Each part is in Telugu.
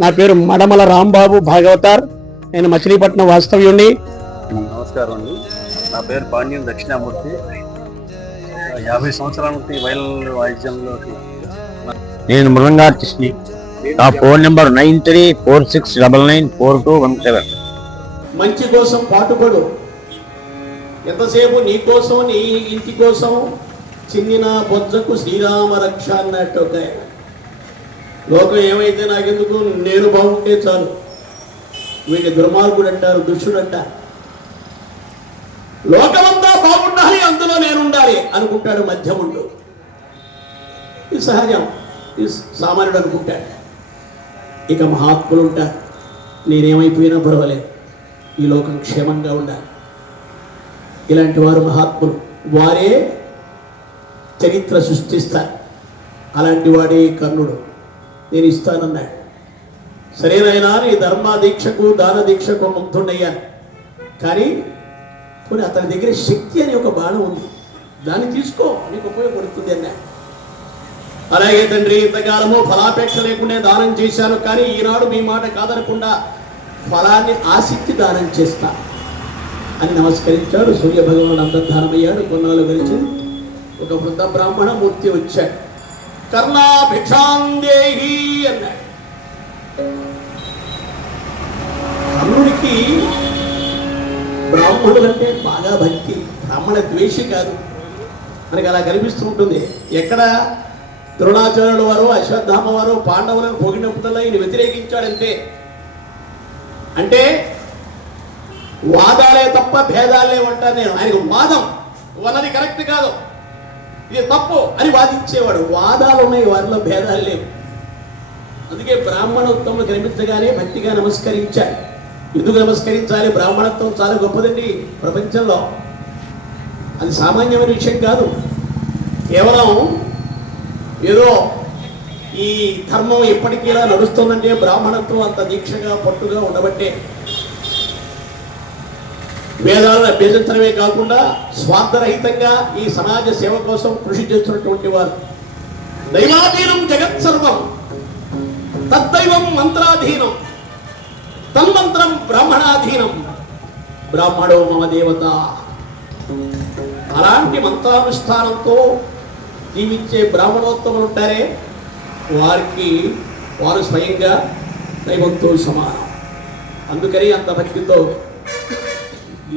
నా పేరు మడమల రాంబాబు భాగవతార్. నేను మచిలీపట్నం వాస్తవ్యుణ్ణి. నమస్కారం అండి. నా పేరు పాండ్యం దక్షిణామూర్తి. 50 సంవత్సరాల నుండి వైలన్ వాయిద్యంలోకి. నేను మృదంగా ఆర్టిస్ట్ని. నా ఫోన్ నెంబర్ 9346994217. మంచి కోసం పాటుపడు, ఎంతసేపు నీ కోసం నీ ఇంటి కోసం చిన్నిన బొజ్జకు శ్రీరామ రక్ష అన్నట్టు. ఒక లోకం ఏమైతే నాకెందుకు, నేను బాగుంటే చాలు. వీడిని దుర్మార్గుడు అంటారు, దుష్టుడు అంటారు. లోకమంతా బాగుండాలి, అందులో నేనుండాలి అనుకుంటాడు మధ్యముండు. ఇది సహజం, ఇది సామాన్యుడు అనుకుంటాడు. ఇక మహాత్ములు ఉంటారు, నేనేమైపోయినా పర్వాలేదు, ఈ లోకం క్షేమంగా ఉండాలి. ఇలాంటి వారు మహాత్ములు, వారే చరిత్ర సృష్టిస్తారు. అలాంటి వాడే కర్ణుడు. నేను ఇస్తానన్నాడు. సరేనైనా నీ ధర్మ దీక్షకు దాన దీక్షకు ముగ్ధుండయ్యాను, కానీ పోనీ అతని దగ్గర శక్తి అని ఒక బాణం ఉంది, దాన్ని తీసుకో, నీకు ఉపయోగపడుతుంది అన్నాడు. అలాగే తండ్రి, ఇంతకాలము ఫలాపేక్ష లేకుండా దానం చేశాను, కానీ ఈనాడు మీ మాట కాదనకుండా ఫలాన్ని ఆసక్తి దానం చేస్తా అని నమస్కరించాడు. సూర్య భగవానుడు అంతర్ధానమయ్యాడు. కొన్నాళ్ళు గడిచి ఒక వృద్ధ బ్రాహ్మణ మూర్తి వచ్చాడు. కర్ణా భిక్షాందేహి అన్నాడు. కర్ణుడికి బ్రాహ్మణులంటే బాగా భక్తి, బ్రాహ్మణ ద్వేషి కాదు. మనకి అలా కనిపిస్తూ ఉంటుంది. ఎక్కడ ద్రోణాచార్యుల వారు, అశ్వత్థామ వారు పాండవులను పొగిడినప్పుడల్లా ఈయన వ్యతిరేకించాడంతే. అంటే వాదాలే తప్ప భేదాలే అంటాను నేను. ఆయనకు వాదం అన్నది కరెక్ట్ కాదు, ఇది తప్పు అని వాదించేవాడు. వాదాలు ఉన్నాయి, వారిలో భేదాలు లేవు. అందుకే బ్రాహ్మణోత్తములు కనిపించగానే భక్తిగా నమస్కరించాలి. ఎందుకు నమస్కరించాలి? బ్రాహ్మణత్వం చాలా గొప్పదండి ప్రపంచంలో. అది సామాన్యమైన విషయం కాదు. కేవలం ఏదో ఈ ధర్మం ఎప్పటికీ ఇలా నడుస్తుందంటే బ్రాహ్మణత్వం అంత దీక్షగా పట్టుగా ఉండబట్టే. వేదాలను అభ్యసించడమే కాకుండా స్వార్థరహితంగా ఈ సమాజ సేవ కోసం కృషి చేస్తున్నటువంటి వారు. దైవాధీనం జగత్ సర్వం, తద్దైవం మంత్రాధీనం, తన్మంత్రం బ్రాహ్మణాధీనం, బ్రాహ్మణో మమ దేవత. అలాంటి మంత్రానుష్ఠానంతో జీవించే బ్రాహ్మణోత్తములు ఉంటారే, వారికి వారు స్వయంగా దైవంతో సమానం. అందుకని అంత భక్తితో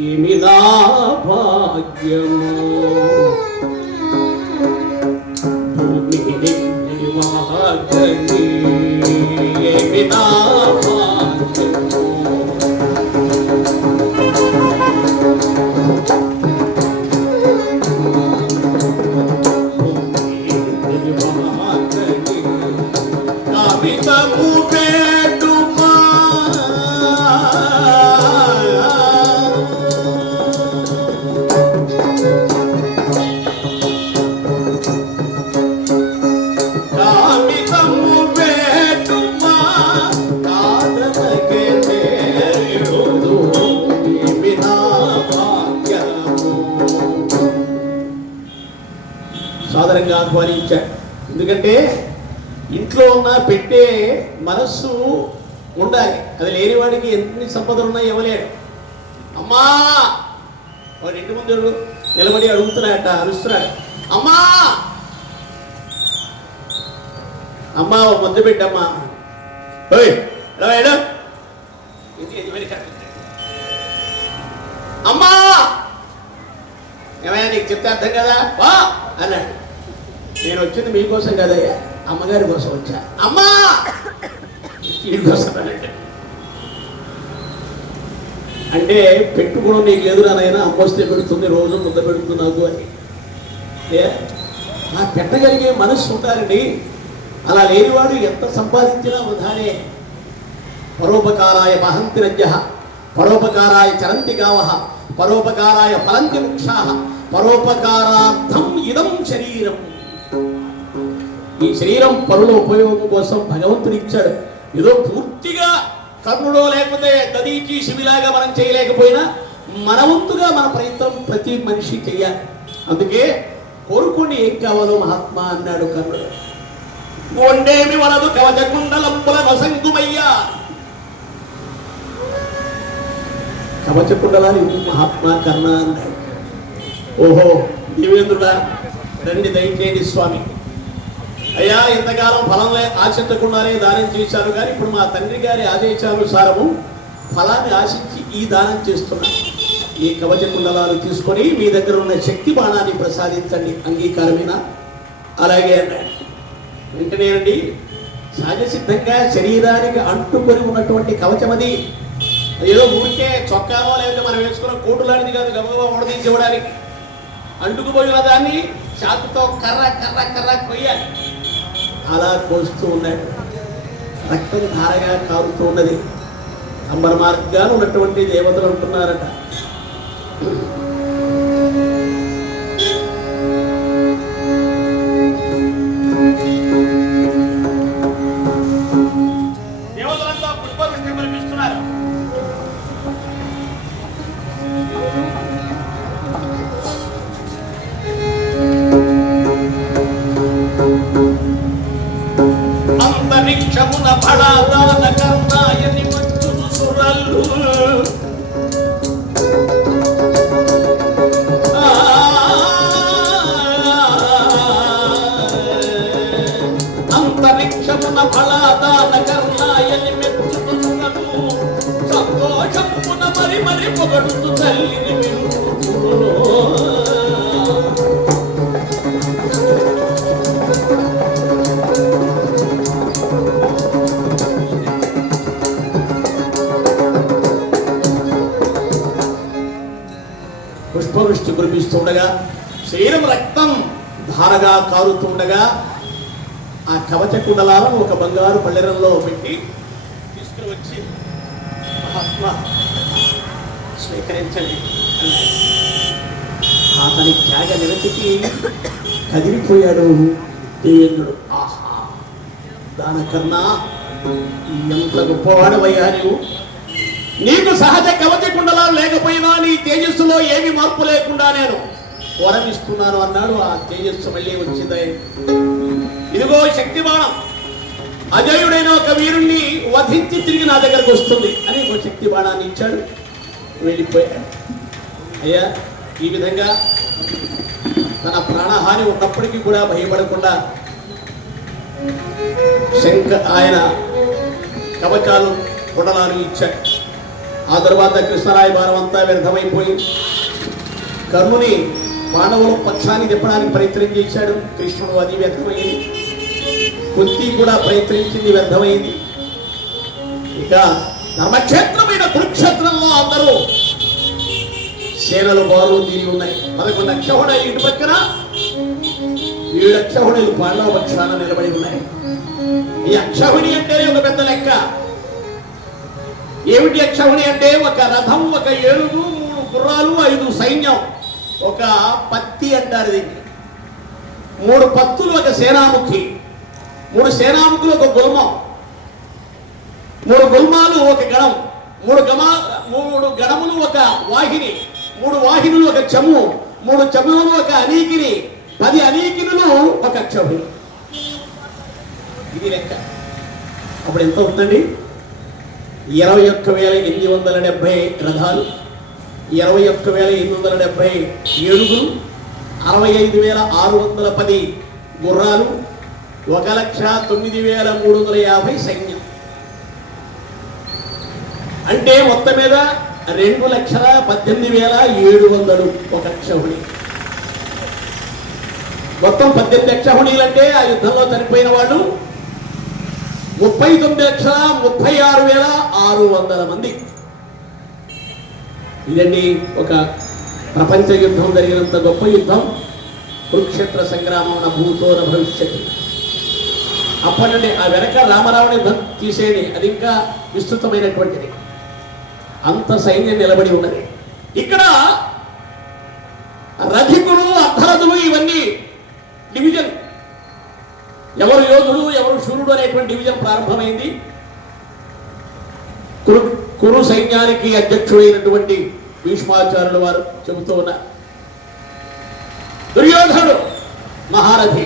ఏమి నా భాగ్యము ఏమి నా భాగ్యము కవితము పేటుమా సాధారణంగా ఆహ్వానించాడు. ఎందుకంటే ఇంట్లో ఉన్న పెట్టే మనస్సు ఉండాలి. అది లేనివాడికి ఎన్ని సంపదలు ఉన్నాయి ఇవ్వలేడు. అమ్మా, వాడు ఇంటి ముందు నిలబడి అడుగుతున్నాడట, అరుస్తున్నాడు, అమ్మా అమ్మా ముద్దు పెట్టమ్మా, అమ్మా ఏమయ్యా నీకు చెప్తే అర్థం కదా వా అన్నాడు. నేను వచ్చింది మీకోసం కదయ్యా, అమ్మగారి కోసం వచ్చా. అమ్మా కోసం అంటే పెట్టుకోవడం నీకు ఎదురానైనా అమ్మొస్తే పెడుతుంది, రోజు ముద్ద పెడుతుంది నాకు అని. ఆ పెట్టగలిగే మనస్సు ఉంటారండి. అలా లేనివాడు ఎంత సంపాదించినా వృధానే. పరోపకారాయ మహంతి రజ్యః, పరోపకారాయ చరంతి గావః, పరోపకారాయ ఫలంతి వృక్షాః, పరోపకారార్థం ఇదం శరీరం. ఈ శరీరం పరుల ఉపయోగం కోసం భగవంతుడు ఇచ్చాడు. ఏదో పూర్తిగా కర్ణుడో లేకపోతే దదీచి శివిలాగా మనం చేయలేకపోయినా మన వంతుగా మన ప్రయత్నం ప్రతి మనిషి చెయ్యాలి. అందుకే కోరుకోండి ఏం కావాలో మహాత్మా అన్నాడు కర్ణుడు. గొండేమి వలదు కవచ కుండలంబుల నొసంగుమయ్యా. కవచ కుండలాలు మహాత్మా కర్ణ అన్నాడు. ఓహో దేవేంద్రుడా, రండి దయచేయండి స్వామి. అయ్యా, ఇంతకాలం ఫలం ఆశించకుండానే దానం చేశారు, కానీ ఇప్పుడు మా తండ్రి గారి ఆదేశానుసారము ఫలాన్ని ఆశించి ఈ దానం చేస్తున్నా. ఈ కవచ కుండలాలు తీసుకొని మీ దగ్గర ఉన్న శక్తి బాణాన్ని ప్రసాదించండి, అంగీకారమేనా? అలాగే అన్నాడు. వెంటనేనండి సహజ సిద్ధంగా శరీరానికి అంటుకొని ఉన్నటువంటి కవచం అది. ఏదో ఊరికే చొక్కానో లేకపోతే మనం వేసుకున్న కోటు లాంటిది కాదు, గబగబా ఉడదీసి ఇవ్వడానికి. అంటుకుపోయిన దాన్ని చాకుతో కర్ర కర్ర కర్ర కొయ్యాలి. అలా కోస్తూ ఉన్నాడు. రక్తం ధారగా కారుతూ ఉన్నది. అంబర మార్గాలు ఉన్నటువంటి దేవతలు అంటున్నారట, దేవతలంతా పుష్పవృష్టి కురిపిస్తున్నారు. అంతరిక్షమున ఫళాదాన కర్ణాయని వచ్చును సురల్లు. అంతరిక్షమున ఫళాదాన కర్ణాయని మెచ్చును సురలు. సంతోషమున మరి మరి పొగడుతూ తల్లిని వినుచును. పుష్పవృష్టి కురిపిస్తుండగా, శరీరం రక్తం ధారగా కారుతుండగా, ఆ కవచ కుండలాలను ఒక బంగారు పళ్ళెరంలో పెట్టి తీసుకుని వచ్చి, మహాత్మా స్వీకరించండి అన్నాడు. అతని త్యాగ నిరతికి కదిలిపోయాడు దేవేంద్రుడు. ఆహా, దానికన్నా ఎంత గొప్పవాడవయ్యా నీవు. నీకు సహజ కవచ కుండలాలు లేకపోయినా నీ తేజస్సులో ఏమి మార్పు లేకుండా నేను వరమిస్తున్నాను అన్నాడు. ఆ తేజస్సు మళ్ళీ వచ్చింది. ఇదిగో శక్తి బాణం, అజయుడైన ఒక వీరుణ్ణి వధించి తిరిగి నా దగ్గరకు వస్తుంది అని ఒక శక్తి బాణాన్ని ఇచ్చాడు. వెళ్ళిపోయాడు. అయ్యా, ఈ విధంగా తన ప్రాణహాని ఉన్నప్పటికీ కూడా భయపడకుండా ఆయన కవచాలు కుండలాలు ఇచ్చాడు. ఆ తర్వాత కృష్ణరాయ భారం అంతా వ్యర్థమైపోయి కర్ణుని పాండవుల పక్షాన్ని తిప్పడానికి ప్రయత్నం చేశాడు. కృష్ణుడు అది వ్యర్థమైంది. కుంతి కూడా ప్రయత్నించింది, వ్యర్థమైంది. ఇక ధర్మక్షేత్రమైన కురుక్షేత్రంలో అందరూ సేనలు బారు దీని ఉన్నాయి. 11 అక్షౌహిణులు ఇటు పక్కన, 7 అక్షౌహిణులు పాండవ పక్షాన నిలబడి ఉన్నాయి. ఈ అక్షౌహిణి అంటే ఒక పెద్ద లెక్క. ఏమిటి అక్షౌహిణి అంటే? ఒక రథం, ఒక ఏనుగు, 3 గుర్రాలు, 5 సైన్యం. ఒక పత్తి అంటారు దీన్ని. 3 పత్తులు ఒక సేనాముఖి, 3 సేనాముఖులు ఒక గుల్మం, 3 గుల్మాలు ఒక గణం, 3 గణములు ఒక వాహిని, 3 వాహినులు ఒక చెమ్ము, 3 చెమ్ములు ఒక అనీకిని, 10 అనీకినులు ఒక అక్షౌహిణి. ఇది లెక్క. అప్పుడు ఎంత అవుతుందండి? 21,870 రథాలు, 21,870 ఏనుగులు, 65,610 గుర్రాలు, 1,09,350 సైన్యం. అంటే మొత్తం మీద 2,18,700 ఒక అక్షౌహిణి. మొత్తం 18 అక్షౌహిణీలంటే ఆ యుద్ధంలో చనిపోయిన వాళ్ళు 39,36,600 మంది. ఇదండి ఒక ప్రపంచ యుద్ధం జరిగినంత గొప్ప యుద్ధం. కురుక్షేత్ర సంగ్రామం భూతో భవిష్యత్తు. అప్పటి నుండి ఆ వెనక రామరావణ యుద్ధం తీసేది, అది ఇంకా విస్తృతమైనటువంటిది. అంత సైన్యం నిలబడి ఉన్నది. ఇక్కడ రథికులు, అర్ధరథులు ఇవన్నీ డివిజన్. ఎవరు యోధుడు, ఎవరు శూరుడు అనేటువంటి డివిజన్ ప్రారంభమైంది. కురు సైన్యానికి అధ్యక్షుడైనటువంటి భీష్మాచార్యుల వారు చెబుతూ ఉన్నారు, దుర్యోధనుడు మహారథి,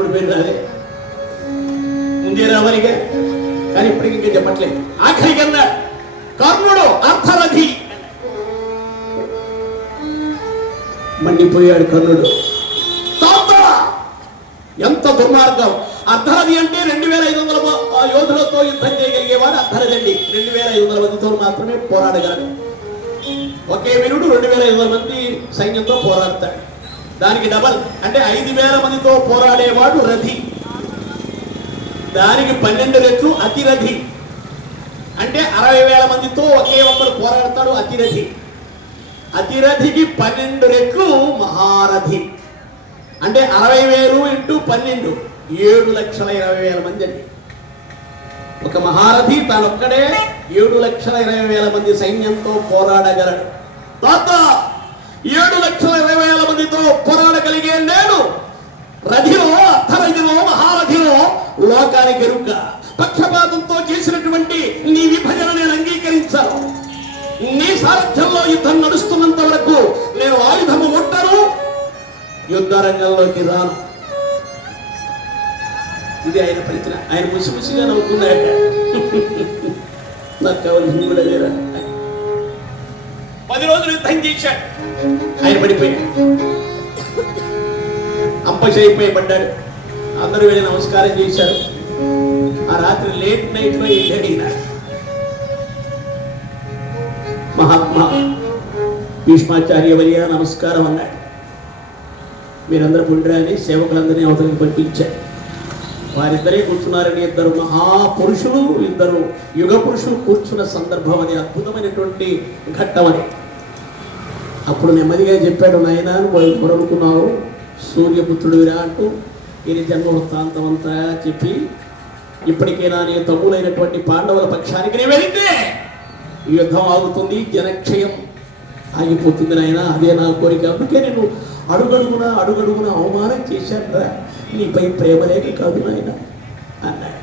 కర్ణుడి పేరు రాదే, ముందే రావాలిగా, కానీ ఇప్పటికి ఇంకా చెప్పట్లేదు. ఆఖరికి అన్నాడు కర్ణుడు అర్థరథి. మండిపోయాడు కర్ణుడు. తాత ఎంత దుర్మార్గం! అర్ధరథి అంటే 2500 యోధులతో యుద్ధం చేయగలిగేవాడు అర్ధరథి అండి. 2500 మందితో మాత్రమే పోరాడగలడు. ఒకే వీరుడు 2500 మంది సైన్యంతో పోరాడతాడు. దానికి డబల్ అంటే 5000 మందితో పోరాడేవాడు రథి. దానికి 12 రెట్లు అతిరథి. అంటే 60,000 మందితో ఒకే ఒక్కడు పోరాడతాడు అతిరథి. అతిరథికి 12 రెట్లు మహారథి. అంటే 60,000 ఇంటూ 12 7,20,000 మంది అండి. ఒక మహారథి తానొక్కడే 7,20,000 మంది సైన్యంతో పోరాడగలడు. తాత 7,20,000 మందితో పోరాడగలిగే నేను రథిలో, అర్థరథిలో, మహారథిలో లోకానికి ఎరుక. పక్షపాతంతో చేసినటువంటి నీ విభజన నేను అంగీకరించాను. నీ సారథ్యంలో యుద్ధం నడుస్తున్నంత వరకు నేను ఆయుధము ముట్టను, యుద్ధ రంగంలోకి రాను. ఇది ఆయన ప్రయత్న. ఆయన ముసిముసిగా నవ్వుతున్నాయట. నాకు కావాల్సింది కూడా లేరా. 10 రోజులు యుద్ధం చేశాడు. ఆయన పడిపోయాడు, అంపశైపోయి పడ్డాడు. అందరూ వెళ్ళి నమస్కారం చేశారు. ఆ రాత్రి లేట్ నైట్ లో వెళ్ళాడు ఈయన. మహాత్మా భీష్మాచార్య వర్య నమస్కారం అన్నాడు. మీరందరూ పుండ్రా అని సేవకులందరినీ అవతలికి పంపించారు. వారిద్దరే కూర్చున్నారని, 2 మహాపురుషులు, 2 యుగ పురుషులు కూర్చున్న సందర్భం అది. అద్భుతమైనటువంటి ఘట్టం అది. అప్పుడు నెమ్మదిగా చెప్పాడు, నాయనా కొనుక్కున్నావు సూర్యపుత్రుడిరా అంటూ ఈయన జన్మ వృత్తాంతం అంతా చెప్పి, ఇప్పటికైనా నీ తమ్ములైనటువంటి పాండవుల పక్షానికి నీ వెళితే యుద్ధం ఆగుతుంది, జనక్షయం ఆగిపోతుంది నాయన, అదే నా కోరిక. అందుకే నేను అడుగడుగున అవమానం చేశానురా, నీపై ప్రేమ లేక కాదు నాయన అన్నాడు.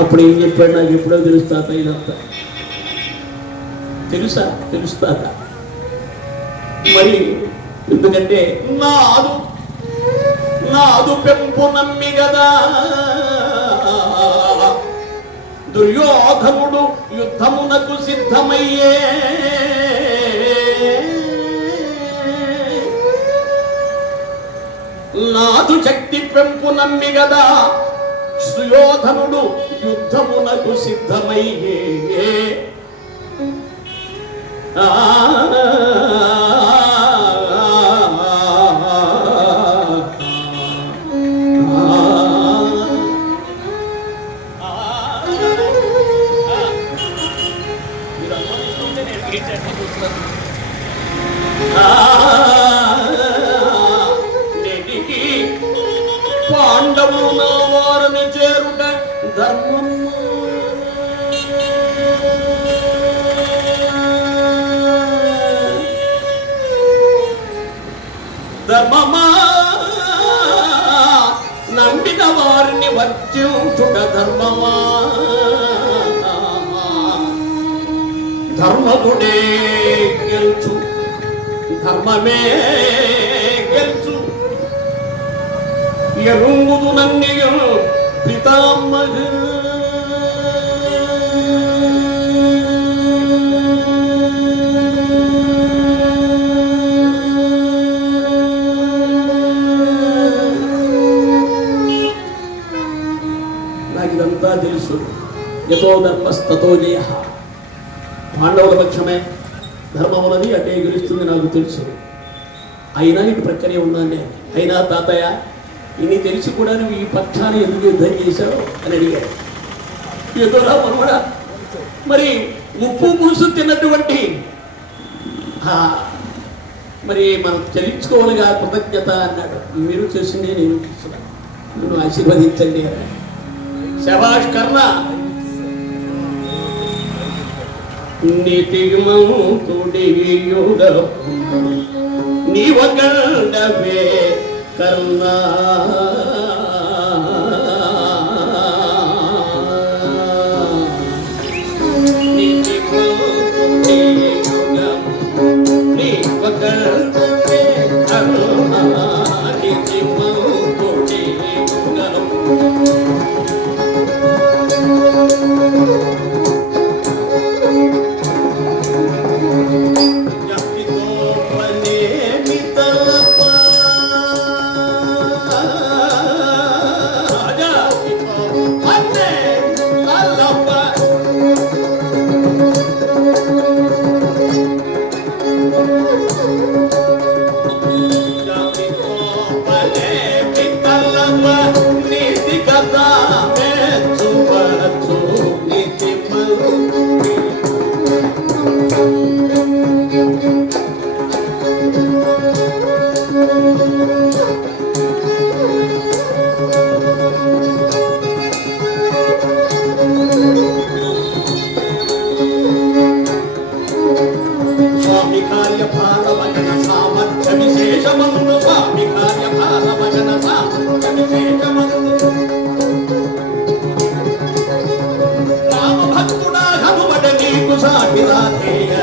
అప్పుడు ఏం చెప్పాడు, నాకు ఎప్పుడో తెలుస్తాత ఇదంతా. తెలుస్తాత మరి, ఎందుకంటే నాదు పెంపు నమ్మి గదా దుర్యోధనుడు యుద్ధమునకు సిద్ధమయ్యే. నాదు శక్తి పెంపు నమ్మి గదా సుయోధనుడు యుద్ధమునకు సిద్ధమయ్యే. పాండవులు నా వారిని చేరుట ధర్మము. ధర్మమా నమ్మిన వారిని వర్జించుట ధర్మమా. ధర్మముడే గెలుచు, ధర్మమే గెలుచు. ఎరుంగుదు నన్నియు పితామహ. నాకు ఇదంతా తెలుసు. యతో ధర్మస్తతో జయ. పాండవుల పక్షమే ధర్మమునది, అటే గెలుస్తుంది నాకు తెలుసు. అయినా ఇటు ప్రక్కనే ఉన్నాను నేను. అయినా తాతయ్య ఇన్ని తెలిసి కూడా నువ్వు ఈ పక్షాన్ని ఎందుకు యుద్ధం చేశావు అని అడిగాడు. ఎదురా మనవడా, మరి ఉప్పు పులుసు తిన్నటువంటి మరి మనం చెల్లించుకోవాలిగా కృతజ్ఞత అన్నాడు. మీరు చేసింది నేను చూస్తున్నాను, నన్ను ఆశీర్వదించండి అన్నాడు. శభాష్ కర్ణ, నీతిమంతుడియుడ నీవగండవే కర్ణ. నీవగండవే కర్ణ, నీతిమంతుడి సాటి రాధేయ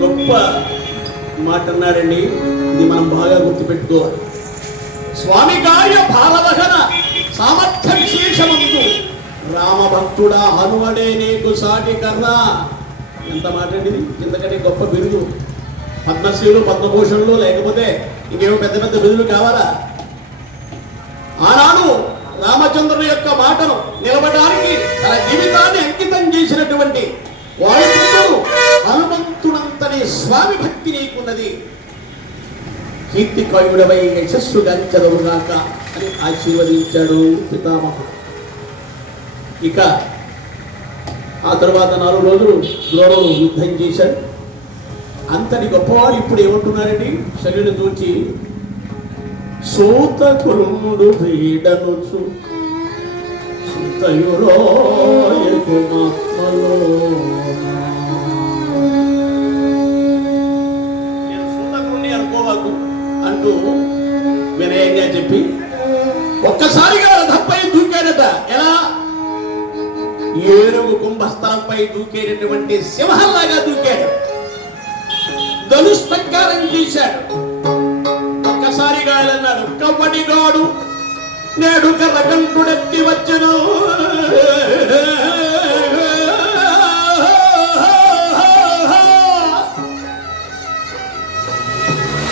గొప్ప మాట అన్నాడండి. ఇది మనం బాగా గుర్తుపెట్టుకోవాలి. స్వామి కార్య భారదహన సామర్థ్య విశేషమందు రామభక్తుడా హనుమడే నీకు సాటి కర్రా. ఎంత మాట అండి ఇది! ఇంతకంటే గొప్ప బిరుదు పద్మశ్రీలు పద్మభూషణులు లేకపోతే ఇంకేమో పెద్ద పెద్ద బిరుదులు కావాలా? ఆనాడు రామచంద్రుని యొక్క మాటను నిలబడడానికి తన జీవితాన్ని అంకితం చేసినటువంటి వాడు హనుమంతుడంతని స్వామి భక్తి నీకున్నది. కీర్తికాయుడవై యశస్సు గంచదవుగాక అని ఆశీర్వదించాడు పితామహుడు. ఇక ఆ తర్వాత 4 రోజులు ద్రోణుడు యుద్ధం చేశాడు. అంతటి గొప్పవాడు ఇప్పుడు ఏమంటున్నారండి? శరీరం చూచి సూత కురుముడు క్రీడనుచు సుతయురోయకుమాత్మలో నేను సూతకుణ్ణి అనుకోవాకు అంటూ వినయంగా చెప్పి ఒక్కసారిగా రథంపై దూకాడట. ఎలా? ఏనుగు కుంభస్థలంపై దూకేటటువంటి సింహంలాగా దూకాడు. ధనుష్టంకారం చేశాడు. ఒక్కసారిగా అన్నాడు, కవ్వడిగాడు నేడు కర్రకంఠుడెత్తి వచ్చును.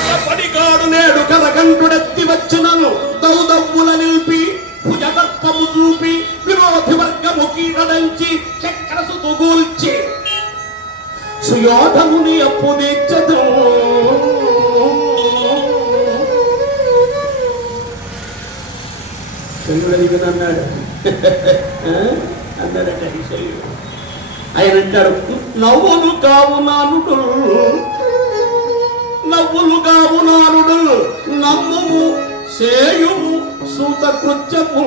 కవ్వడిగాడు నేడు కర్రకంఠుడెత్తి వచ్చునను దౌదవ్వుల నిలిపి భుజదర్పము చూపి విరోధి వర్గము కీడడంచి చక్రసు తుగూల్చి సుయోధముని అప్పు తెచ్చదు. శల్యుడు అన్నాడు అన్నాడట శల్యుడు. ఆయన అంటాడు, నవ్వులు కావు నానుడు నవ్వులు కావు నానుడు నమ్ముము సేయుము సూత కృత్యము.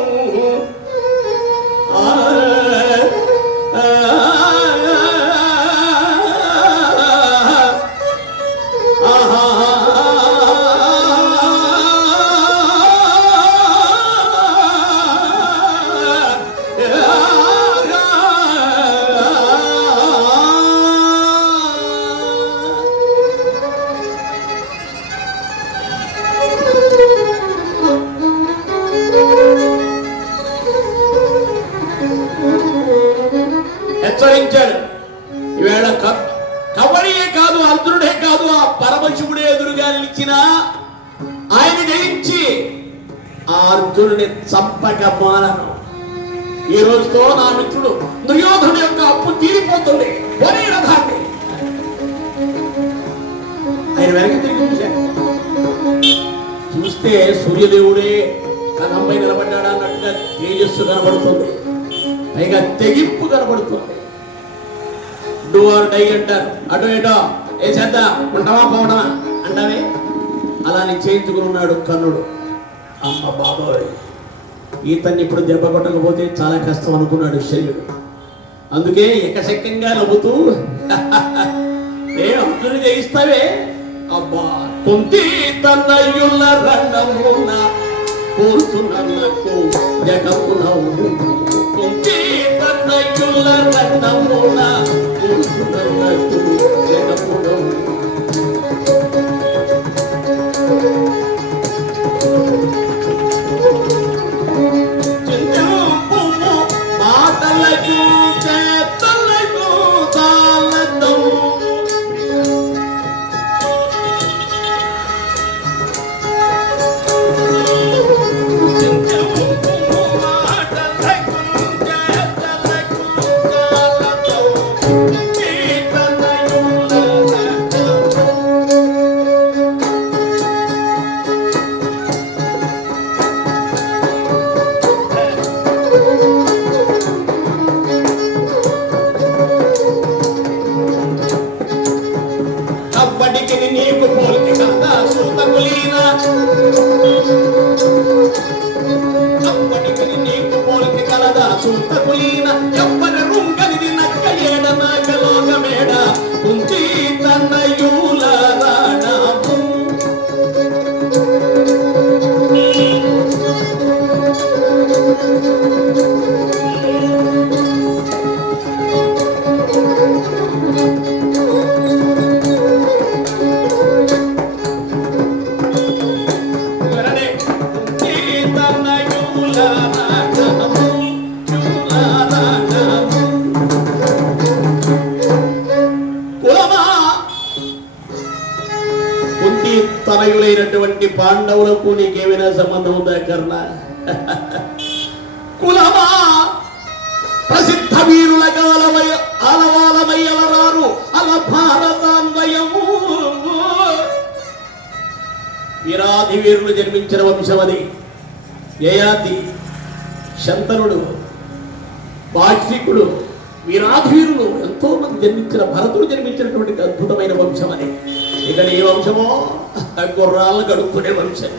హెచ్చరించాడు. ఈవేళ కబడియే కాదు, అర్జునుడే కాదు, ఆ పరమశివుడే ఎదురుగా నిలిచిన ఆయన జయించి ఆ అర్జునుని చంపక మానను. ఈ రోజుతో నా మిత్రుడు దుర్యోధను యొక్క అప్పు తీరిపోతుంది. ఒరే రథాన్ని ఆయన వెనక్కి తిరిగి చూశాడు. చూస్తే సూర్యదేవుడే రథంపై నిలబడ్డాడు అన్నట్టుగా తేజస్సు కనబడుతుంది. పైగా తెగింపు కనబడుతుంది. డూ ఆర్ డై అంటారు. అటు ఏటో ఏ చేద్దా ఉంటావా పోవడమా అంటావే అలా నిశ్చయించుకుని ఉన్నాడు కర్ణుడు. అమ్మ బాబోయ్, ఈతన్ని ఇప్పుడు దెబ్బ కొట్టకపోతే చాలా కష్టం అనుకున్నాడు శల్యుడు. అందుకే ఎకశక్యంగా నవ్వుతూ ఏ అర్జునుని జయిస్తావే అబ్బా కుంతి తనయుల రంగమున కూర్చున్నకు జగమునవు కుంతి తనయుల రంగమున కూర్చున్నకు జగమునవు మాటలకు చేతలకు తాళతం కులీన ఎవ్వర రుంగనిది నక్క ఏడ నాగలోకమేడ కుంతి తన్నయూల రాణము తనయులైనటువంటి పాండవులకు నీకేమైనా సంబంధం ఉందా కర్ణ? కులమా ప్రసిద్ధ వీరుల ఆలవాలమయ్యలరారు అల భారతాన్వయము వీరాధి వీరులు జన్మించిన వంశమది. యయాతి, శంతనుడు, బాష్టికుడు, వీరాధీరులు ఎంతో మంది జన్మించిన భరతుడు జన్మించినటువంటి అద్భుతమైన వంశం అది. ఇక్కడ ఈ వంశమో గుర్రాలు గడుపుకునే వంశం.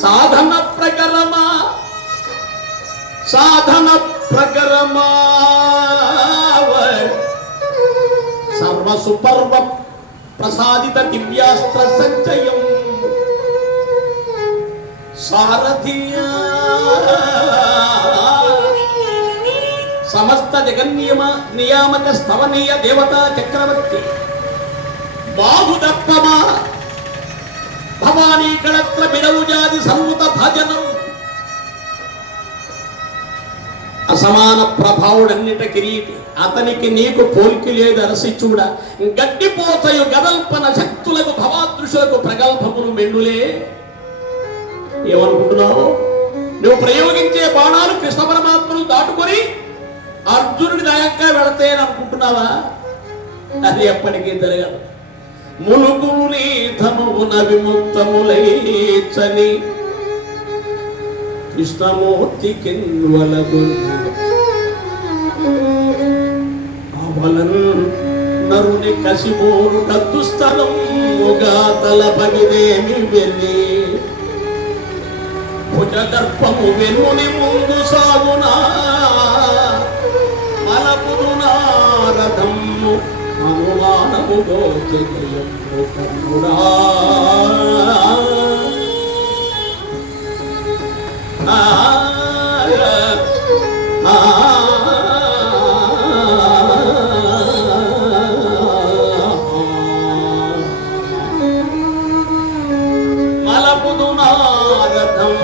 సాధన ప్రకరమా సర్వసుపర్వ ప్రసాదిత దివ్యాస్త్ర సంచయం సారథియా సమస్త నియామక స్థవనీయ దేవతా చక్రవర్తి బాహుదత్తమా భవానీ కళత్ర బిడవుజాది సంవృత భజనం అసమాన ప్రభావుడన్నిట కిరీటి అతనికి నీకు పోలికి లేదు అరసి చూడ గడ్డిపోతయు గదల్పన శక్తులకు భవాదృశులకు ప్రగల్భమును మెండులే. ఏమనుకుంటున్నావు? నువ్వు ప్రయోగించే బాణాలు కృష్ణ పరమాత్మను దాటుకొని అర్జునుడి దాకా వెళతాయని అనుకుంటున్నావా? అది ఎప్పటికీ జరగదు. మునుగులు నీధమున విముక్తములైచని కృష్ణమూర్తి కిన్వలగు అవలన్ నరుని కసిమూరు కద్దుస్థలం ముగాతల పగిదేమి వెళ్ళి భుజదర్పము వెనుని ముందు సాగునా మలపుడు నారథము అనుమానము గోచయము కన్నుడా మలపుడు నారథం.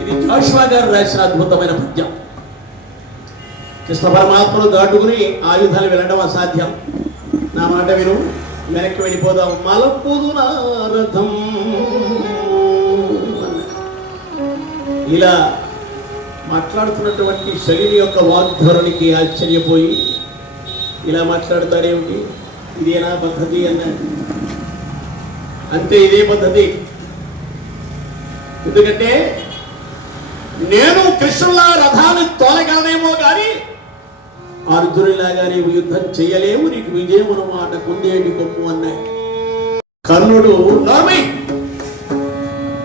ఇది జోషువా గారు రాసిన అద్భుతమైన పద్యం. కృష్ణ పరమాత్మను దాటుకుని ఆయుధాలు వెళ్ళడం అసాధ్యం. నా మాట విను, వెనక్కి వెళ్ళిపోదాం. మలపుదు నారథం. ఇలా మాట్లాడుతున్నటువంటి శలిని యొక్క వాగ్ధోరణికి ఆశ్చర్యపోయి ఇలా మాట్లాడతాడేమిటి, ఇదేనా పద్ధతి అన్నాడు. అంతే, ఇదే పద్ధతి. ఎందుకంటే నేను కృష్ణులా రథాన్ని తోలగలనేమో కానీ అర్జునులాగా నీవు యుద్ధం చెయ్యలేము, నీకు విజయం అన్నమాట కుందేటి కొమ్ము అన్నాయి. కర్ణుడు నోర్మై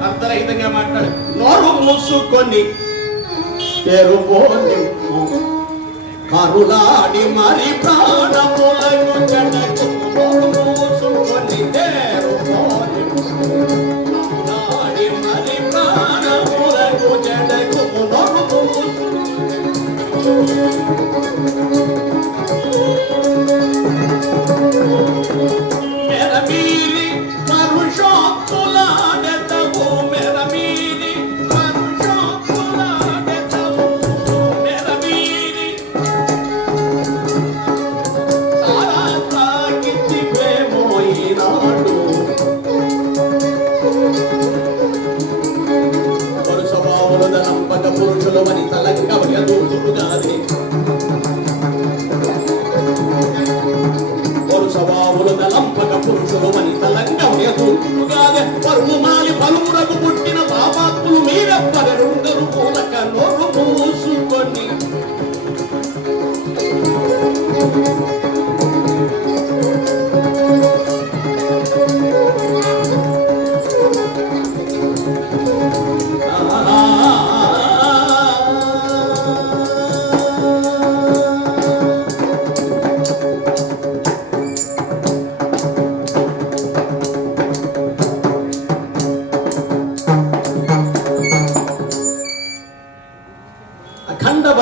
అర్థరహితంగా మాట్లాడు. నోరు మూసుకొని తెరుపోని కరులాడి మరి ప్రాణములను చెడకు మూసుకొని తెరుపోని కరులాడి మరి ప్రాణములను చెడకు నోరు మెరమీరి పరుషోత్తులాడెదవు మెరమీరి పరుషోత్తులాడెదవు మెరమీరి తారా తాకిచ్చివేమో ఈనాడు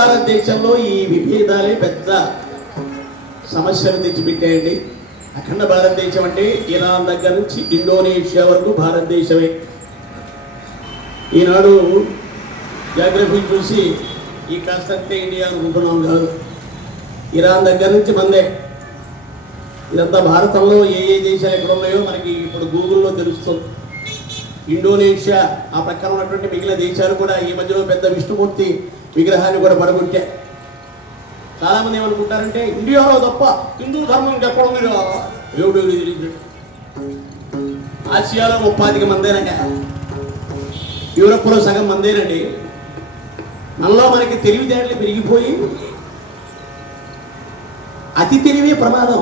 భారతదేశంలో ఈ విభేదాలే పెద్ద సమస్యలు తెచ్చిపెట్టాయండి. అఖండ భారతదేశం అంటే ఇరాన్ దగ్గర నుంచి ఇండోనేషియా వరకు భారతదేశమే. ఈనాడు జాగ్రఫీ చూసి ఈ కాస్తంతే ఇండియా అనుకుంటున్నాం కాదు. ఇరాన్ దగ్గర నుంచి మందే. ఇదంతా భారతంలో ఏ ఏ దేశాలు ఎక్కడ ఉన్నాయో మనకి ఇప్పుడు గూగుల్లో తెలుస్తుంది. ఇండోనేషియా ఆ ప్రక్కన ఉన్నటువంటి మిగిలిన దేశాలు కూడా ఈ మధ్యలో పెద్ద విష్ణుమూర్తి విగ్రహాన్ని కూడా పడగొట్టారు. చాలామంది ఏమనుకుంటారంటే ఇండియాలో తప్ప హిందూ ధర్మం ఇంకెక్కడ ఉంది, ఎవడు తెలియదు. ఆసియాలో 30 మందేనండి, యూరప్లో సగం మందేనండి. మనలో మనకి తెలివితేటలు పెరిగిపోయి అతి తెలివే ప్రమాదం.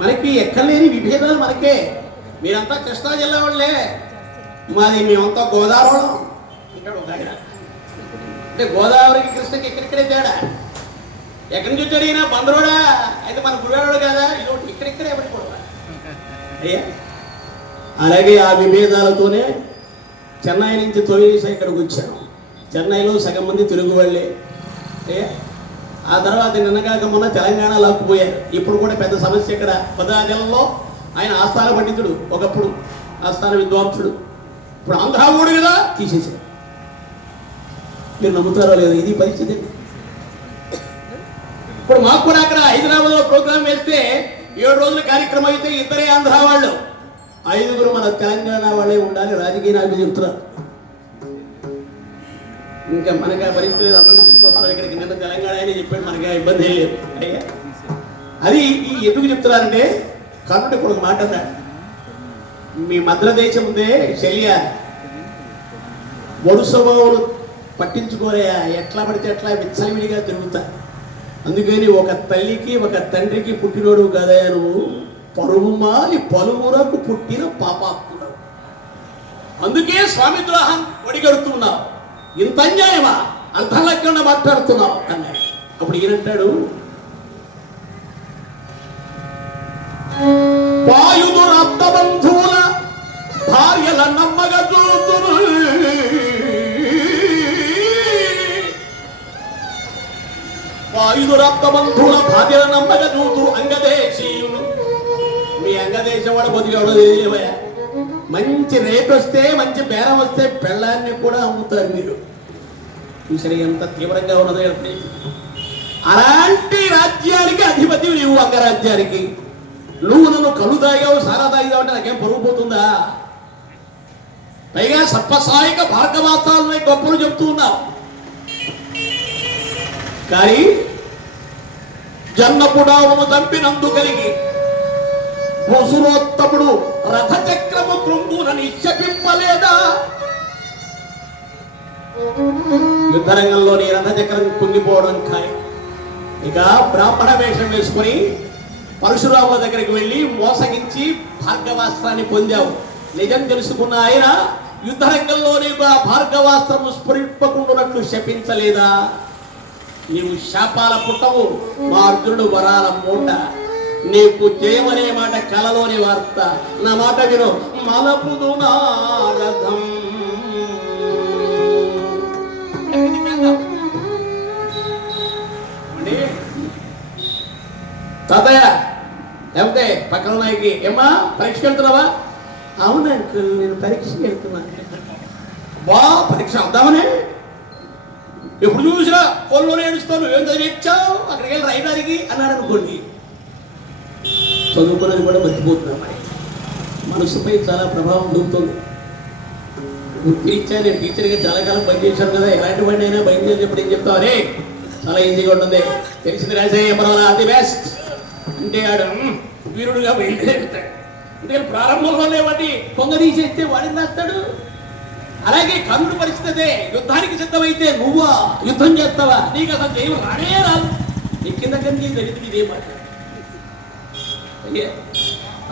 మనకి ఎక్కలేని విభేదాలు మనకే. మీరంతా కృష్ణా జిల్లా వాళ్ళే, మేమంతా గోదావరి ఇక్కడ ఒక ఆయన అంటే గోదావరికి కృష్ణకి ఎక్కడిక్కడే తేడా. ఎక్కడి నుంచి వచ్చాడు ఈయన? బందరోడా? అయితే మన గుడివాడు కదా, ఇదొకటి ఇక్కడిక్కడే పడిపోవా అయ్యా. అలాగే ఆ విభేదాలతోనే చెన్నై నుంచి తొలిసి ఇక్కడికి వచ్చాను. చెన్నైలో సగం మంది తెలుగు వాళ్ళే అయ్యా. ఆ తర్వాత నిన్నగాక మొన్న తెలంగాణ లాక్కుపోయారు. ఇప్పుడు కూడా పెద్ద సమస్య ఇక్కడ భద్రాచలంలో. ఆయన ఆస్థాన పండితుడు, ఒకప్పుడు ఆస్థాన విద్వాంసుడు, ఇప్పుడు ఆంధ్రా కూడా కదా తీసేశారు. మీరు నమ్ముతారో లేదు, ఇది పరిస్థితి. ఇప్పుడు మాకు కూడా అక్కడ హైదరాబాద్లో ప్రోగ్రాం వేస్తే 7 రోజుల కార్యక్రమం అయితే 2 ఆంధ్ర వాళ్ళు, 5 మన తెలంగాణ వాళ్ళే ఉండాలి. రాజకీయ నాయకులు చెప్తున్నారు. ఇంకా మనకి ఆ పరిస్థితి లేదు. అందరినీ తీసుకొస్తున్నాం ఇక్కడికి. నిన్న తెలంగాణ అని చెప్పాడు, మనకి ఆ ఇబ్బంది ఏం లేదు అయ్యా. అది ఎందుకు చెప్తున్నారంటే కర్ణుడు ఇప్పుడు ఒక మాట అన్నాడు, మీ మద్రదేశం ఉందే శల్య, వరుసభలు పట్టించుకోలే, ఎట్లా పడితే ఎట్లా విచ్చలవిడిగా తిరుగుతా. అందుకని ఒక తల్లికి ఒక తండ్రికి పుట్టినోడు కదా నువ్వు, పరువుమాలి పలువురకు పుట్టిన పాపాత్ముడు. అందుకే స్వామి ద్రోహం ఒడిగడుతున్నావు. ఇంత అన్యాయమా, అర్థం లేకుండా మాట్లాడుతున్నావు అన్నాడు. అప్పుడు ఈయనంటాడు, వాయుదు రక్త బంధువుల భార్యల నమ్మగ చూతును, వాయుదు రక్త బంధువుల భార్యల నమ్మగ చూతు అంగదేశీయుడు. మీ అంగదేశం వాడు బతికాడు. మంచి రేట్ వస్తే, మంచి బేరం వస్తే పెళ్ళాన్ని కూడా అమ్ముతారు మీరు. చూసరి ఎంత తీవ్రంగా ఉన్నదో. అలాంటి రాజ్యానికి అధిపతి నువ్వు, అంగరాజ్యానికి. నువ్వు నన్ను కళ్ళు తాగావు, సారా తాగావు అంటే నాకేం పరుగు పోతుందా? పైగా సర్పసాయక భార్గవాస్తాలని గొప్పలు చెప్తూ ఉన్నావు. కానీ జన్నపుడావును చంపినందు కలిగి వసురోత్తముడు రథచక్రము కృంగునని శపింపలేదా? యుద్ధరంగంలోని రథచక్రం కుంగిపోవడం ఖాయం. ఇక బ్రాహ్మణ వేషం వేసుకుని పరశురాముల దగ్గరికి వెళ్ళి మోసగించి భార్గవాస్త్రాన్ని పొందావు. నిజం తెలుసుకున్న ఆయన యుద్ధరంగంలోని భార్గవాస్త్రము స్ఫురింపకుండునట్లు శపించలేదా? నీవు శాపాల పుట్టవు, మా అర్జునుడు వరాల మూట. నీకు జయమనే మాట కలలోని వార్త. నా మాట విను, మలపుదు నారథం. తాతయ్య లేకపోతే పక్కన నాయకి, ఏమ్మా పరీక్షకి వెళ్తున్నావా? అవును అంకుల్, నేను పరీక్షకి వెళ్తున్నాను. బా పరీక్ష అవుదామనే ఎప్పుడు చూసినా ఫోన్లోనే ఏడుస్తాను. ఏం చదివించావు, అక్కడికి వెళ్ళి రైతానికి అన్నాడు అనుకోండి. చదువుకున్నది కూడా మర్చిపోతున్నాం. మనసుపై చాలా ప్రభావం దూకుతుంది. వృత్తిరీత్యా నేను టీచర్గా చాలా కాలం పనిచేశాను కదా, ఎలాంటి వాడిని అయినా బయలుదేరినప్పుడు ఏం చెప్తావు? అరే చాలా ఈజీగా ఉంటుంది, తెలిసింది రాసే పర్వాలా, అది బెస్ట్ అంటే ఆడు వీరుడుగా బయలుదేరుతాడు. అందుకని ప్రారంభంలోనే వాడిని పొంగ తీసేస్తే వాడిని రాస్తాడు. అలాగే కర్ణుడి పరిస్థితే, యుద్ధానికి సిద్ధమైతే నువ్వా యుద్ధం చేస్తావా? నీకు అసలు జయం రానే రాదు. నీ కింద కంది దళితులు ఇదే మాట.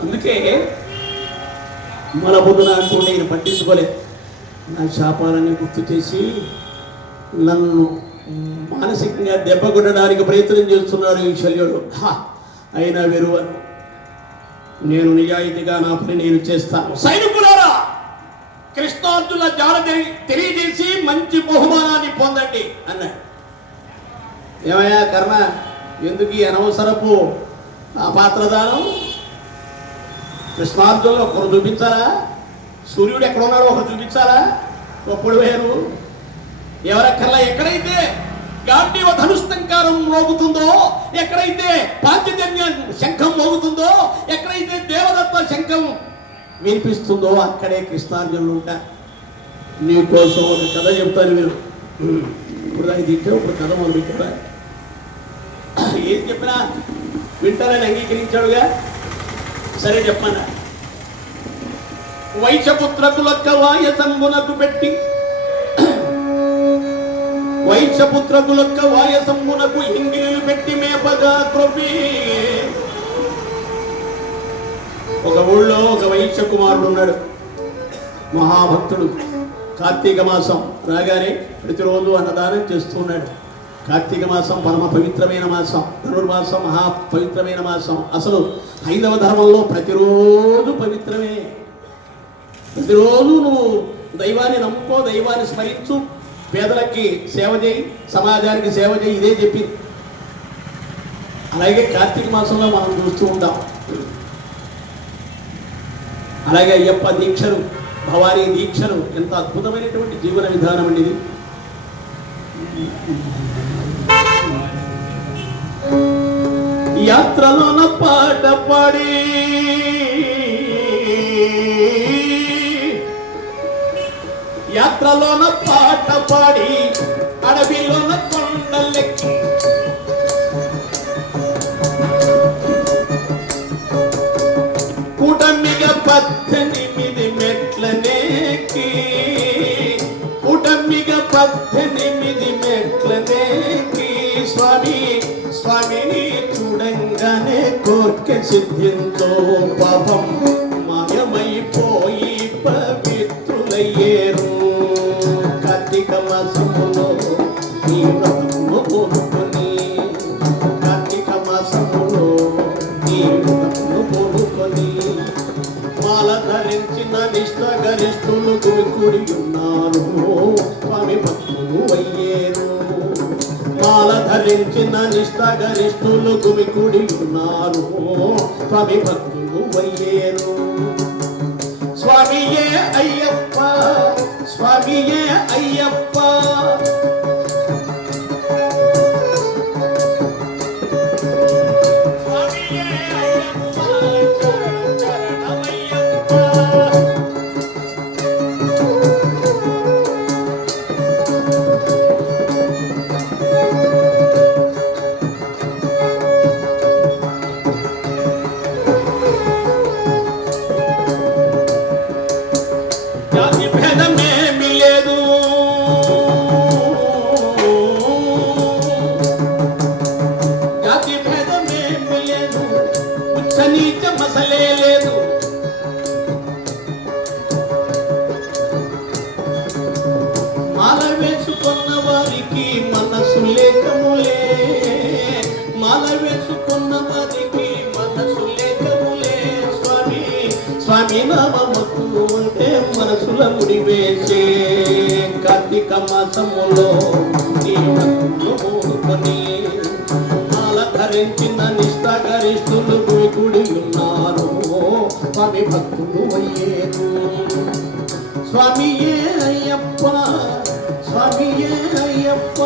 అందుకే మన బుద్ధు నాకు నేను పట్టించుకోలేదు. నా శాపాలని గుర్తు చేసి నన్ను మానసికంగా దెబ్బ కొట్టడానికి ప్రయత్నం చేస్తున్నాడు ఈ శల్యుడు. అయినా వెరువను, నేను నిజాయితీగా నా పని నేను చేస్తాను. సైనికులారా, కృష్ణార్జున జాడ తెలియజేసి మంచి బహుమానాన్ని పొందండి అన్నాడు. ఏమయ్యా కర్ణ, ఎందుకు ఈ అనవసరపు ఆ పాత్రదానం? కృష్ణార్జునులు ఒకరు చూపించాలా? సూర్యుడు ఎక్కడ ఉన్నాడో ఒకరు చూపించాలా? ఒప్పుడు వేరు ఎవరెక్కర్లా. ఎక్కడైతే గాంధీవ ధనుష్టంకారం మోగుతుందో, ఎక్కడైతే పాంచజన్య శంఖం మోగుతుందో, ఎక్కడైతే దేవదత్త శంఖం వినిపిస్తుందో అక్కడే కృష్ణార్జునులు ఉంటారు. నీకోసం ఒక కథ చెప్తాను మీరు. ఇప్పుడు దానికి తిట్టావు, ఇప్పుడు కథ మొదలు పెట్టారా? ఏం చెప్పినా వింటారని అంగీకరించాడుగా, సరే చెప్పన్నా. వైశ్యపుత్రకులొక్క వాయసంబునకు పెట్టి, వైశ్యపుత్రకులొక్క వాయసంబునకు ఇంగిలు పెట్టి మేపగా క్రొవ్వి. ఒక ఊళ్ళో ఒక వైశ్య కుమారుడు ఉన్నాడు, మహాభక్తుడు. కార్తీక మాసం రాగానే ప్రతిరోజు అన్నదానం చేస్తున్నాడు. కార్తీక మాసం పరమ పవిత్రమైన మాసం, ధనుర్మాసం మహా పవిత్రమైన మాసం. అసలు హైందవ ధర్మంలో ప్రతిరోజు పవిత్రమే. ప్రతిరోజు నువ్వు దైవాన్ని నమ్ముకో, దైవాన్ని స్మరించు, పేదలకి సేవ చేయి, సమాజానికి సేవ చేయి, ఇదే చెప్పింది. అలాగే కార్తీక మాసంలో మనం చూస్తూ ఉంటాం. అలాగే అయ్యప్ప దీక్షలు, భవానీ దీక్షలు, ఎంత అద్భుతమైనటువంటి జీవన విధానం అండి ఇది. యాత్రలోన పాట పాడి, యాత్రలోన పాట పాడి, అడవిలోన కొండలెక్కి, కూటమిగా 18 మెట్లనేకి, కూటమిగా 18 మెట్లనేకి. స్వామి స్వామిని చూడంగానే కోర్కె సిద్ధింతో పాపం మాయమైపోయి పవిత్రులయ్యేరు. కార్తీక మాసములో నీ వ్రతమును కోరుకొని, కార్తీక మాసములో నీ వ్రతమును కోరుకొని, మాల ధరించిన నిష్ఠ గరిష్ఠులు గుమికూడి ఉన్నారు, స్వామి భక్తులు అయ్యేరు. మాల ధరించిన నిష్ఠ గరిష్ఠులు గుమికూడి ఉన్నారు, స్వామి భక్తులు అయ్యేరు. స్వామియే అయ్యప్ప, స్వామియే అయ్యప్ప, స్వామియే అయ్యప్ప, చరణమయ్యప్ప. జాతి భేదమేమి లేదు, జాతి భేదమేమి లేదు, ఉచ్చ నీచ మసలే లేదు. మాల వేసుకున్న వారికి మనసు లేకములే, మాల వేసుకున్న వారికి మనసు లేకములే. స్వామి స్వామి నామముకు అంటే మనసుల ముడి వేసే. కార్తీక మాసములో నీ భక్తులు కోరుకొని, మాల ధరించిన నిష్ఠ గరిష్ఠులు గుడి ఉన్నారు, స్వామి భక్తులు అయ్యేరు. స్వామియే అయ్యప్ప, స్వామియే అయ్యప్ప,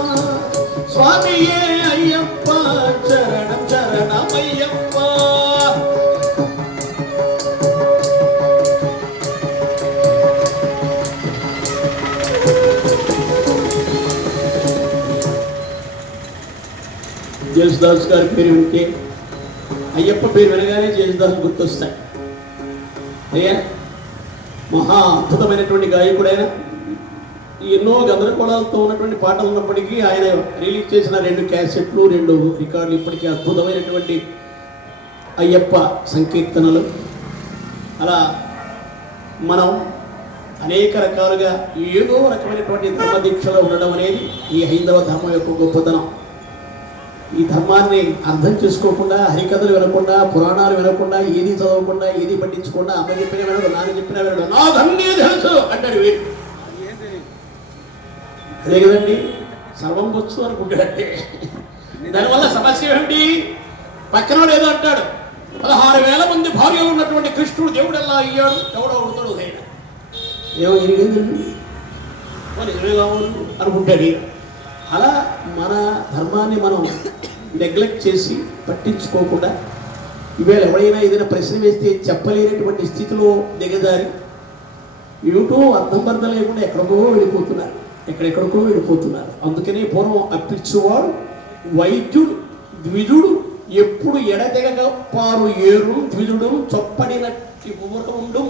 స్వామియే అయ్యప్ప, చరణం చరణమయ్యప్ప. జేసుదాస్ గారి పేరు వింటే, అయ్యప్ప పేరు వినగానే జేసుదాస్ గుర్తొస్తాయి. అయ్యా మహా అద్భుతమైనటువంటి గాయకుడైన, ఎన్నో గందరగోళాలతో ఉన్నటువంటి పాటలు ఉన్నప్పటికీ ఆయన రిలీజ్ చేసిన 2 క్యాసెట్లు, 2 రికార్డులు ఇప్పటికీ అద్భుతమైనటువంటి అయ్యప్ప సంకీర్తనలు. అలా మనం అనేక రకాలుగా ఏదో రకమైనటువంటి ధర్మదీక్షలో ఉండడం అనేది ఈ హైందవ ధర్మం యొక్క గొప్పతనం. ఈ ధర్మాన్ని అర్థం చేసుకోకుండా, హరికథలు వినకుండా, పురాణాలు వినకుండా, ఏది చదవకుండా, ఏది పట్టించకుండా, అమ్మ చెప్పిన వినడు, నాన్న చెప్పిన వినడు, నాకన్నీ తెలుసు అంటాడు వీడు. అదే కదండి, సర్వం వచ్చు అనుకుంటాడంటే. దానివల్ల సమస్య ఏమిటి? పక్కన ఏదో అంటాడు, 16,000 మంది భార్యలు ఉన్నటువంటి కృష్ణుడు దేవుడు ఎలా అయ్యాడు, ఎవడో ఉడతాడు ఆయన ఏమో ఎరిగింది అనుకుంటాడు. అలా మన ధర్మాన్ని మనం నెగ్లెక్ట్ చేసి పట్టించుకోకుండా ఈవేళ ఎవరైనా ఏదైనా ప్రశ్న వేస్తే చెప్పలేనటువంటి స్థితిలో దిగజారి ఏమిటో అర్థం పర్థం లేకుండా ఎక్కడెక్కడికో వెళ్ళిపోతున్నారు. అందుకనే పూర్వం అప్పించేవాడు వైద్యుడు ద్విజుడు ఎప్పుడు ఎడతెగక పారు ఏరు ద్విజుడు చొప్పడినట్టి ఊరకుండు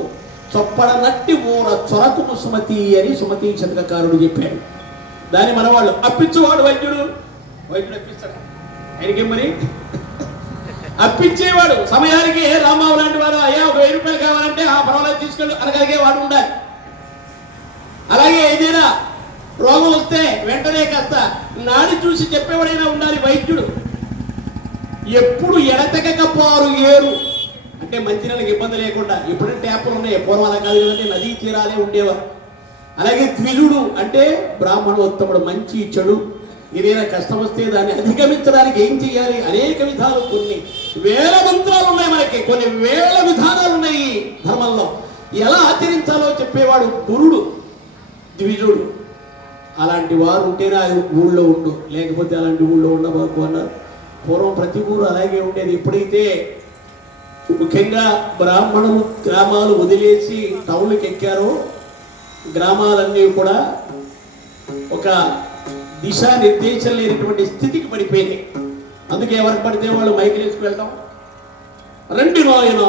చొప్పడనట్టి ఊర చొరకును సుమతి అని సుమతి శతకారుడు చెప్పాడు. దాని మనవాళ్ళు అప్పించేవాడు వైద్యుడు అప్పిస్తాడు. ఆయనకేం మరి అప్పించేవాడు సమయానికి రామావు లాంటి వాడు అయ్యా 1,000 రూపాయలు కావాలంటే ఆ పర్వాలేదు తీసుకెళ్ళు అనగలిగే వాడు ఉండాలి. అలాగే ఏదైనా రోగం వస్తే వెంటనే కాస్త నాడి చూసి చెప్పేవాడైనా ఉండాలి వైద్యుడు. ఎప్పుడు ఎడతెగక పారు ఏరు అంటే మంచినీళ్ళకి ఇబ్బంది లేకుండా, ఎప్పుడంటే ట్యాపులు ఉన్నాయి, పూర్వం అలా కాదు కదంటే నదీ తీరాలే ఉండేవారు. అలాగే ద్విజుడు అంటే బ్రాహ్మణోత్తముడు, మంచి చెడు ఏదైనా కష్టం వస్తే దాన్ని అధిగమించడానికి ఏం చేయాలి, అనేక విధాలు, కొన్ని వేల మంత్రాలు ఉన్నాయి మనకి, కొన్ని వేల విధానాలు ఉన్నాయి ధర్మంలో. ఎలా ఆచరించాలో చెప్పేవాడు గురుడు ద్విజుడు. అలాంటి వారు ఉంటేనే ఆ ఊళ్ళో ఉండు, లేకపోతే అలాంటి ఊళ్ళో ఉండబాకు అన్నారు. పూర్వం ప్రతి ఊరు అలాగే ఉండేది. ఎప్పుడైతే ముఖ్యంగా బ్రాహ్మణులు గ్రామాలు వదిలేసి టౌన్కి ఎక్కారో గ్రామాలన్నీ కూడా ఒక దిశానిర్దేశం లేనటువంటి స్థితికి పడిపోయింది. అందుకే ఎవరికి పడితే వాళ్ళు మైకి వేసుకు వెళ్తాం, రండి నాయన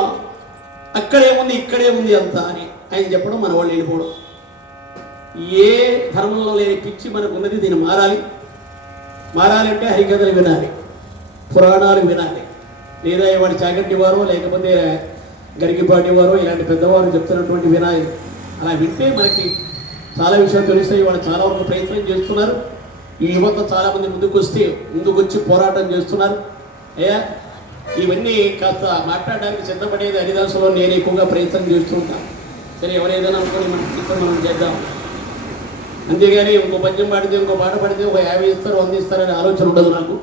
అక్కడే ఉంది ఇక్కడే ఉంది అంతా అని ఆయన చెప్పడం, మన వాళ్ళు వెళ్ళిపోవడం. ఏ ధర్మంలో లేని పిచ్చి మనకు ఉన్నది. దీన్ని మారాలంటే హరికథలు వినాలి, పురాణాలు వినాలి, లేదా వాడి చాగంటి వారో లేకపోతే గరిగిపాటి వారో ఇలాంటి పెద్దవారు చెప్తున్నటువంటి వినాలి. అలా వింటే మనకి చాలా విషయాలు తెలుస్తాయి. వాళ్ళు చాలా వరకు ప్రయత్నం చేస్తున్నారు. ఈ యువత చాలా మంది ముందుకొచ్చి పోరాటం చేస్తున్నారు. అయ్యా ఇవన్నీ కాస్త మాట్లాడడానికి సిద్ధపడేది హరిదాసులో నేను ఎక్కువగా ప్రయత్నం చేస్తుంటాను. సరే ఎవరేదైనా అనుకోని మనం చేద్దాం, అంతేగాని ఇంకో పద్యం పాడితే ఇంకో పాట పడితే ఒక 50 ఇస్తారు 100 ఇస్తారనే ఆలోచన ఉండదు నాకు.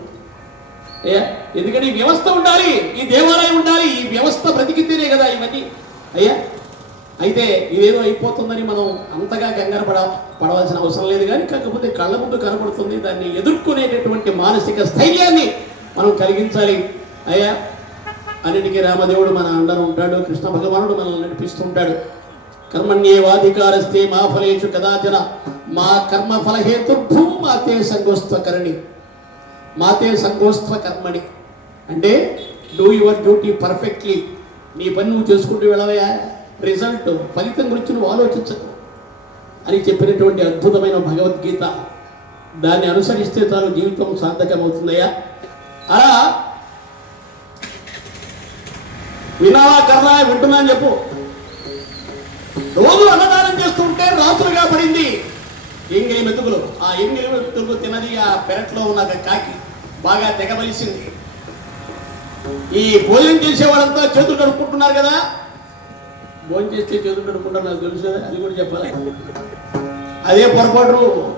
అయ్యా ఎందుకంటే ఈ వ్యవస్థ ఉండాలి, ఈ దేవాలయం ఉండాలి, ఈ వ్యవస్థ బ్రతికితేనే కదా ఇవన్నీ. అయ్యా అయితే ఇదేదో అయిపోతుందని మనం అంతగా కంగారు పడవలసిన అవసరం లేదు. కానీ కాకపోతే కళ్ళ ముందు కనబడుతుంది, దాన్ని ఎదుర్కొనేటటువంటి మానసిక స్థైర్యాన్ని మనం కలిగించాలి. అయ్యా అన్నిటికీ రామదేవుడు మన అండను ఉంటాడు, కృష్ణ భగవానుడు మనల్ని నడిపిస్తుంటాడు. కర్మణ్యేవాధికారస్తే మా ఫలేషు కదాచన మా కర్మ ఫలహేతుర్భూ మాతే సంగోస్త్వకరణి. మాతే సంగోస్త్వ కర్మణి అంటే డూ యువర్ డ్యూటీ పర్ఫెక్ట్లీ. నీ పని నువ్వు చేసుకుంటూ వెళ్ళవయా, రిజల్ట్ ఫలితం గురించి నువ్వు ఆలోచించకు అని చెప్పినటువంటి అద్భుతమైన భగవద్గీత. దాన్ని అనుసరిస్తే చాలు జీవితం సార్థకమవుతుందయ్యా. అలా వినావా కర్ణా వింటున్నా అని చెప్పు. రోజు అన్నదానం చేస్తుంటే రాత్రులుగా పడింది ఎంగిలి మెతుకులు. ఆ ఎంగిలి మెతుకులు తినది ఆ పెరట్లో ఉన్న కాకి బాగా తెగబలిసింది. ఈ భోజనం చేసే వాళ్ళంతా చేతులు కడుక్కుంటున్నారు కదా. భోజనం చేస్తే చేతులు కడుక్కుంటారు నాకు తెలుసు, అది కూడా చెప్పాలి. అదే పొరపాటు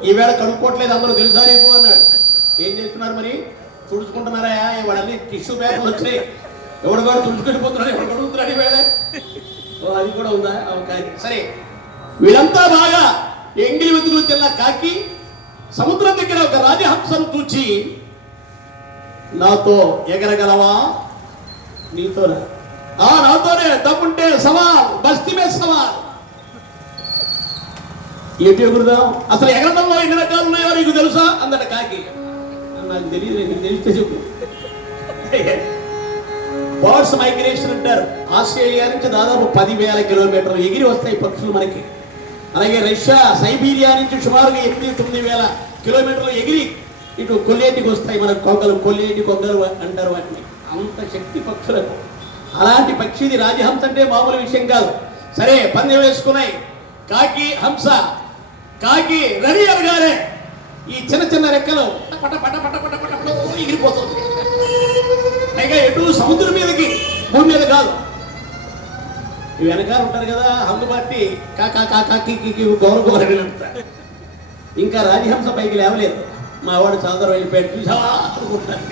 ఈవేళ కడుక్కోవట్లేదు అందరూ తెలుసా నీకు అన్నాడు. ఏం చేస్తున్నారు మరి, తుడుచుకుంటున్నారా? వాడన్నీ టిష్యూ పేపర్లు వచ్చినాయి, ఎవడు కూడా తుడుచుకెళ్ళిపోతున్నాడు, ఎవడు కడుగుతున్నాడు ఈవేళ. అది కూడా ఉందా? సరే వీళ్ళంతా బాగా ఎంగిలి వెతుకులు తిన్న కాకి సముద్రం దగ్గర ఒక రాజహంసను చూచి, నాతో ఎగరగలవా? నీతోనా? నాతోనే, తప్పుంటే సవాల్, బస్తీమే సవాల్. ఏంటి ఎగురుదాం? అసలు ఎగరడంలో ఎన్ని రకాలు ఉన్నాయో నీకు తెలుసా అందట కాకి. నాకు తెలియదు, నీకు తెలిస్తే చెప్పు. బర్డ్స్ మైగ్రేషన్ అంటారు. ఆస్ట్రేలియా నుంచి దాదాపు 10,000 కిలోమీటర్లు ఎగిరి వస్తాయి పక్షులు మనకి. అలాగే రష్యా సైబీరియా నుంచి సుమారుగా 8,000-9,000 కిలోమీటర్లు ఎగిరి ఇటు కొల్లేటికి వస్తాయి మనకు. కొల్లేటి కొంగలు అంటారు వాటిని. అంత శక్తి పక్షులకు. అలాంటి పక్షిది రాజహంస అంటే మామూలు విషయం కాదు. సరే పందెం వేసుకున్నాయి కాకి హంస. కాకి రవి అనగానే ఈ చిన్న చిన్న రెక్కలు పట పట పట పట పట ఎగిరిపోతుంది. పైగా ఎటు సముద్రం మీదకి, భూమి మీద కాదు. ఇవి వెనకాల ఉంటారు కదా హంగు పార్టీ కాకి గౌరవ గౌరవ. ఇంకా రాజహంస పైకి లేవలేదు. మా వాడు చాదరం వెళ్ళిపోయాడు చూసావా అనుకుంటాను.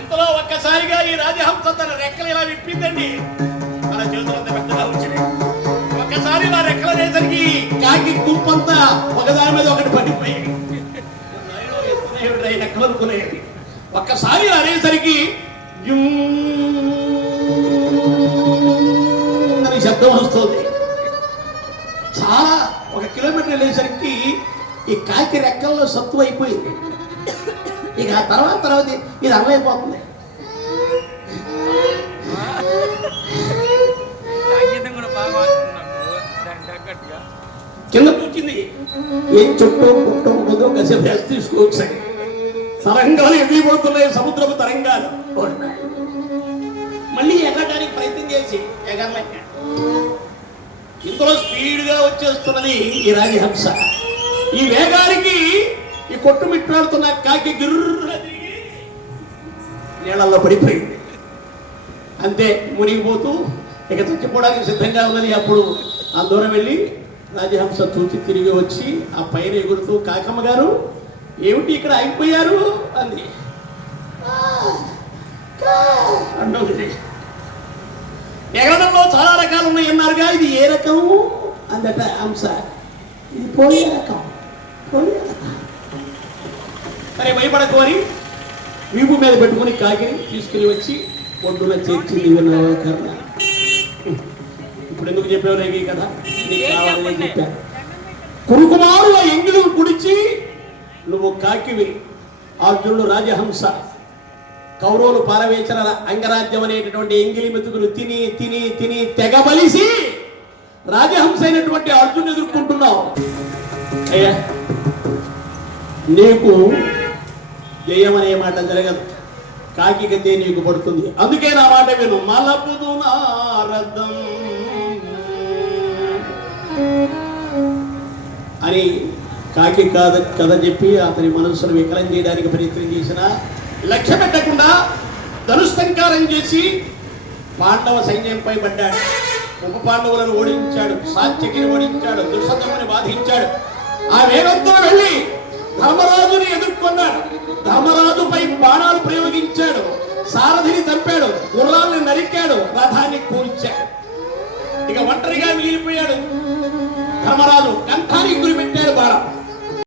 ఇంతలో ఒక్కసారిగా ఈ రాజహంస తన రెక్కలు ఇలా విప్పిందండి. మన చేతులంతా పెద్దగా వచ్చింది. ఒక్కసారి ఇలా రెక్కలు వేసరికి కాకి గుంపంతా ఒకదాని మీద ఒకటి పడిపోయాయి. రెక్కలు అనుకునేది. ఒక్కసారి అనేసరికి అని శబ్దం వస్తుంది. చాలా 1 కిలోమీటర్ వెళ్ళేసరికి ఈ కాకి రెక్కల్లో సత్తు అయిపోయింది. ఇక ఆ తర్వాత ఇది అమలైపోతుంది. కింద కూర్చుంది. ఏం చుట్టూ పుట్టో ఉందో కాసేపు రెస్ట్ తీసుకోవచ్చు. తరంగాలు ఎగిరిపోతున్నాయి, సముద్రపు తరంగాలు. మళ్ళీ ఎగరడానికి ప్రయత్నం చేసి ఎగరలేక ఇంతలో స్పీడ్గా వచ్చేస్తున్నది ఈ రాజహంస. ఈ వేగానికి ఈ కొట్టుమిట్టాడుతున్న కాకి గిర్ర తిరిగి నీళ్ళల్లో పడిపోయింది. అంతే మునిగిపోతూ ఇక చచ్చిపోవడానికి సిద్ధంగా ఉన్నది. అప్పుడు ఆ దూరం వెళ్ళి రాజహంస చూచి తిరిగి వచ్చి ఆ పైన ఎగురుతూ కాకమ్మ గారు ఏమిటి ఇక్కడ అయిపోయారు అంది. అంటుంది. ఎగరడంలో చాలా రకాలు ఉన్నాయి అన్నారుగా, ఇది ఏ రకం అందట హంస. ఇది పోయే రకం. సరే భయపడకు అని వీపు మీద పెట్టుకుని కాకిని తీసుకుని వచ్చి ఒడ్డున చేర్చింది. కర్ణ ఇప్పుడు ఎందుకు చెప్పావు రేగి కదా, నీకు కావాలని చెప్పాను. కురుకుమారు ఆ ఎంగిలు కుడిచి నువ్వు కాకివి, అర్జునుడు రాజహంస, కౌరవులు పారవేచన అంగరాజ్యం అనేటటువంటి ఎంగిలి మెతుకులు తిని తిని తిని తెగబలిసి రాజహంస అయినటువంటి అర్జునుడు ఎదుర్కొంటున్నావు. అయ్యా నీకు జయం అనే మాట జరగదు, కాకి గతే నీకు పడుతుంది. అందుకే నా మాట విను. మలపుదు నారదం అని కాకి కథ చెప్పి అతని మనస్సును వికలం చేయడానికి ప్రయత్నం చేసిన లక్ష్య పెట్టకుండా ధనుస్తంకారం చేసి పాండవ సైన్యంపై పడ్డాడు. ఉప పాండవులను ఓడించాడు, సాత్యకిని ఓడించాడు, దుర్సతముని బాధించాడు. ఆ వేగంతో వెళ్ళి ధర్మరాజుని ఎదుర్కొన్నాడు. ధర్మరాజుపై బాణాలు ప్రయోగించాడు, సారథిని చంపాడు, గుర్రాలను నరికాడు, రథాన్ని కూల్చాడు. ఇక ఒంటరిగా మిగిలిపోయాడు ధర్మరాజు. కంఠానికి గురి పెట్టాడు బాణం.